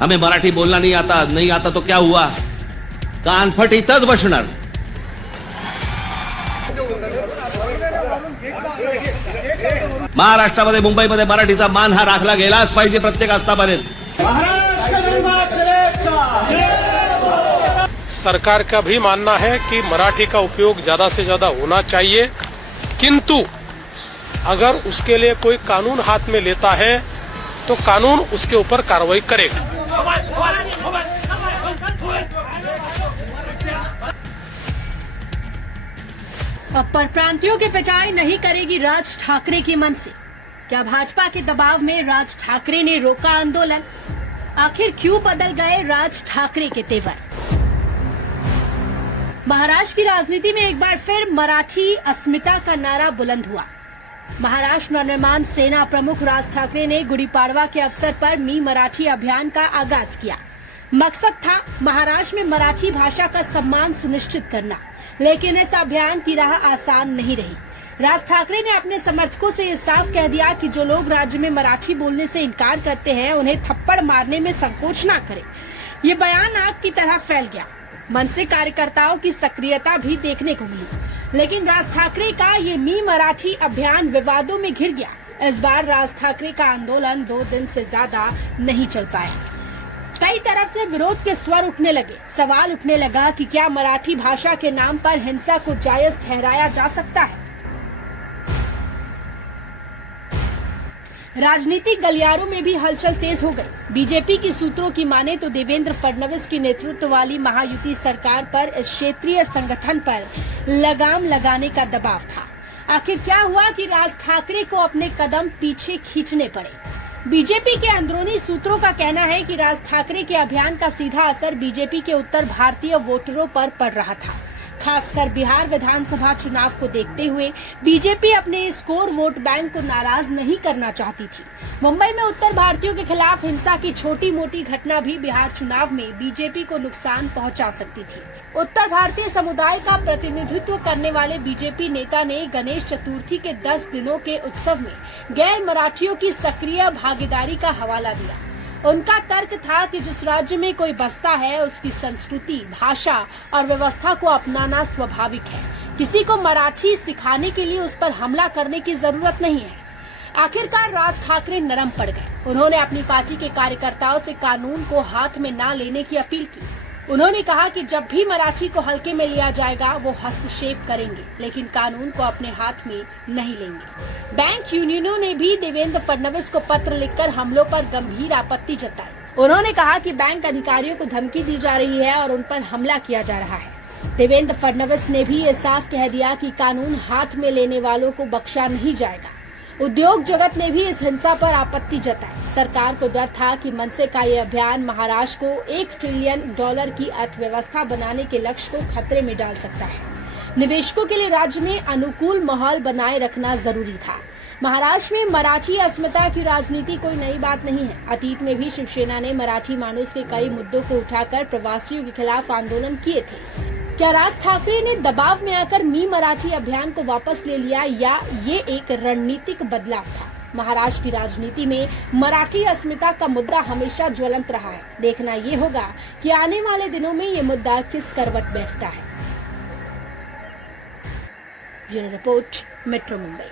हमें मराठी बोलना नहीं आता तो क्या हुआ, कानफट इथंच बसणार. महाराष्ट्रामध्ये मुंबईमध्ये मराठीचा मान हा राखला गेलाच पाहिजे प्रत्येक आस्थापनेत. सरकार का भी मानना है कि मराठी का उपयोग ज्यादा से ज्यादा होना चाहिए, किंतु अगर उसके लिए कोई कानून हाथ में लेता है तो कानून उसके ऊपर कार्रवाई करेगा. अब परप्रांतियों की पिटाई नहीं करेगी राज ठाकरे की मनसे. क्या भाजपा के दबाव में राज ठाकरे ने रोका आंदोलन? आखिर क्यों बदल गए राज ठाकरे के तेवर? महाराष्ट्र की राजनीति में एक बार फिर मराठी अस्मिता का नारा बुलंद हुआ. महाराष्ट्र नवनिर्माण सेना प्रमुख राज ठाकरे ने गुड़ी पाड़वा के अवसर पर मी मराठी अभियान का आगाज किया. मकसद था महाराष्ट्र में मराठी भाषा का सम्मान सुनिश्चित करना, लेकिन इस अभियान की राह आसान नहीं रही. राज ठाकरे ने अपने समर्थकों से ये साफ कह दिया कि जो लोग राज्य में मराठी बोलने से इनकार करते हैं उन्हें थप्पड़ मारने में संकोच न करें. ये बयान आग की तरह फैल गया. मनसे कार्यकर्ताओं की सक्रियता भी देखने को मिली, लेकिन राज ठाकरे का ये मी मराठी अभियान विवादों में घिर गया. इस बार राज ठाकरे का आंदोलन 2 दिन से ज्यादा नहीं चल पाया. कई तरफ से विरोध के स्वर उठने लगे. सवाल उठने लगा कि क्या मराठी भाषा के नाम पर हिंसा को जायज ठहराया जा सकता है. राजनीतिक गलियारों में भी हलचल तेज हो गई. बीजेपी की सूत्रों की माने तो देवेंद्र फडणवीस की नेतृत्व वाली महायुति सरकार पर इस क्षेत्रीय संगठन पर लगाम लगाने का दबाव था. आखिर क्या हुआ कि राज ठाकरे को अपने कदम पीछे खींचने पड़े? बीजेपी के अंदरूनी सूत्रों का कहना है कि राज ठाकरे के अभियान का सीधा असर बीजेपी के उत्तर भारतीय वोटरों पर पड़ रहा था. खासकर बिहार विधानसभा चुनाव को देखते हुए बीजेपी अपने इस कोर वोट बैंक को नाराज नहीं करना चाहती थी. मुंबई में उत्तर भारतीयों के खिलाफ हिंसा की छोटी मोटी घटना भी बिहार चुनाव में बीजेपी को नुकसान पहुंचा सकती थी. उत्तर भारतीय समुदाय का प्रतिनिधित्व करने वाले बीजेपी नेता ने गणेश चतुर्थी के 10 दिनों के उत्सव में गैर मराठियों की सक्रिय भागीदारी का हवाला दिया. उनका तर्क था कि जिस राज्य में कोई बसता है उसकी संस्कृति, भाषा और व्यवस्था को अपनाना स्वाभाविक है. किसी को मराठी सिखाने के लिए उस पर हमला करने की जरूरत नहीं है. आखिरकार राज ठाकरे नरम पड़ गए. उन्होंने अपनी पार्टी के कार्यकर्ताओं से कानून को हाथ में न लेने की अपील की. उन्होंने कहा कि जब भी मराठी को हल्के में लिया जाएगा वो हस्तक्षेप करेंगे, लेकिन कानून को अपने हाथ में नहीं लेंगे. बैंक यूनियनों ने भी देवेंद्र फडणवीस को पत्र लिखकर हमलों पर गंभीर आपत्ति जताई. उन्होंने कहा कि बैंक अधिकारियों को धमकी दी जा रही है और उन पर हमला किया जा रहा है. देवेंद्र फडणवीस ने भी ये साफ कह दिया कि कानून हाथ में लेने वालों को बख्शा नहीं जाएगा. उद्योग जगत ने भी इस हिंसा पर आपत्ति जताई. सरकार को डर था कि मनसे का ये अभियान महाराष्ट्र को $1 ट्रिलियन की अर्थव्यवस्था बनाने के लक्ष्य को खतरे में डाल सकता है. निवेशकों के लिए राज्य में अनुकूल माहौल बनाए रखना जरूरी था. महाराष्ट्र में मराठी अस्मिता की राजनीति कोई नई बात नहीं है. अतीत में भी शिवसेना ने मराठी मानुस के कई मुद्दों को उठाकर प्रवासियों के खिलाफ आंदोलन किए थे. क्या राज ठाकरे ने दबाव में आकर मी मराठी अभियान को वापस ले लिया या ये एक रणनीतिक बदलाव था? महाराष्ट्र की राजनीति में मराठी अस्मिता का मुद्दा हमेशा ज्वलंत रहा है. देखना ये होगा कि आने वाले दिनों में ये मुद्दा किस करवट बैठता है. Bureau report, metro Mumbai.